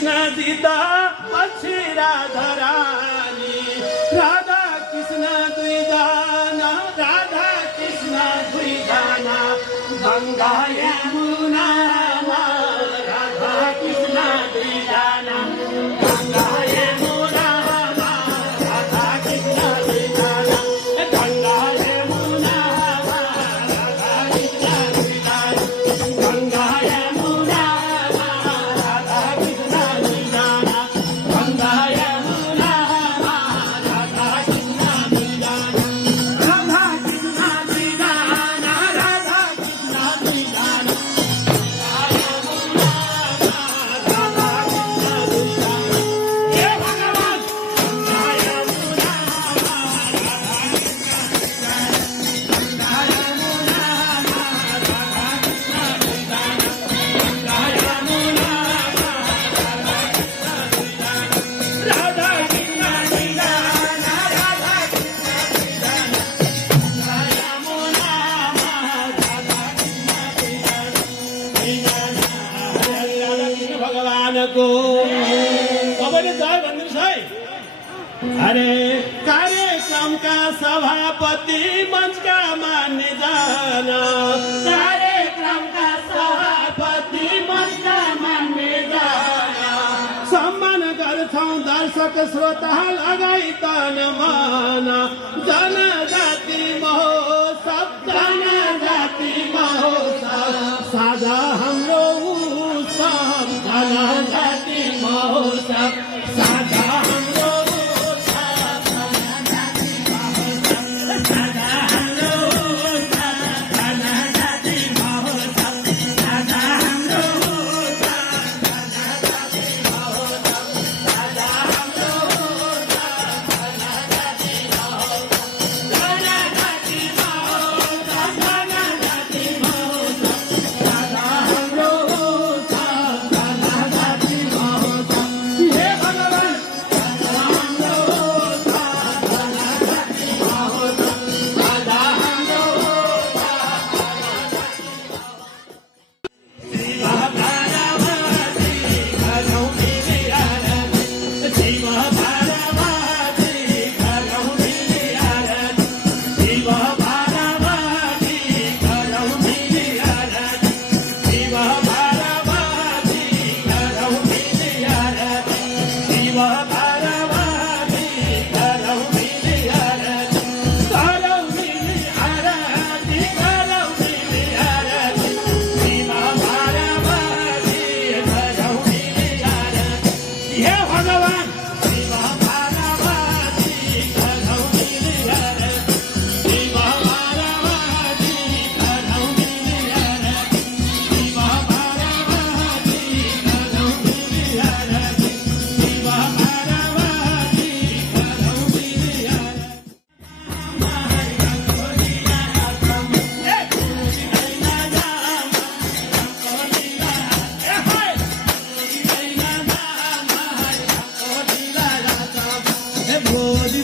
कृष्ण दिदा पछि राधा रानी राधा कृष्ण दुईजना राधा कृष्ण दुईजना गंगा यमुनामा राधा कृष्ण दुईजना गंगा यमुनामा राधा कृष्ण दुईजना गंगा यमुनामा राधा कृष्ण दुईजना गंगा यमुनामा राधा कृष्ण दुईजना गंगा यमुनामा राधा कृष्ण दुईजना राधा कृष्ण दुईजना राधा कृष्ण दुईजना हे भगवान गंगा यमुनामा गंगा यमुनामा राधा कृष्ण दुईजना गंगा यमुनामा राधा कृष्ण दुईजना राधा कृष्ण दुईजना गंगा यमुनामा राधा कृष्ण दुईजना भगवान को सबैले जय भन्नुहोस् है अरे कार्यक्रम का सभापति मंच का मान्यजना कार्यक्रम का सभापति मंच का मान्यजना सम्मान गर्छौं दर्शक श्रोता लगाई तन मन जनजाति महोत्सव जनजाति महोत्सव साझा हाम्रो उत्सव जनजाति महोत्सव साझा हाम्रो उत्सव जनजाति महोत्सव साझा हाम्रो उत्सव जनजाति महोत्सव साझा हाम्रो उत्सव जनजाति महोत्सव साझा हाम्रो उत्सव जनजाति महोत्सव जनजाति महोत्सव जनजाति महोत्सव साझा हाम्रो उत्सव जनजाति महोत्सव हे भगवान साझा हाम्रो उत्सव जनजाति महोत्सव साझा हाम्रो शिव पार्वती गरौँ मिली आरती शिव पार्वती गरौँ मिली आरती शिव पार्वती गरौँ मिली आरती शिव पार्वती गरौँ मिली आरती शिव पार्वती गरौँ मिली आरती गरौँ मिली आरती गरौँ मिली आरती शिव पार्वती गरौँ मिली आरती हे भगवान शिव पार्वती गरौँ मिली आरती शिव पार्वती गरौँ मिली आरती शिव पार्वती गरौँ मिली आरती शिव पार्वती गरौँ मिली आरती भोलि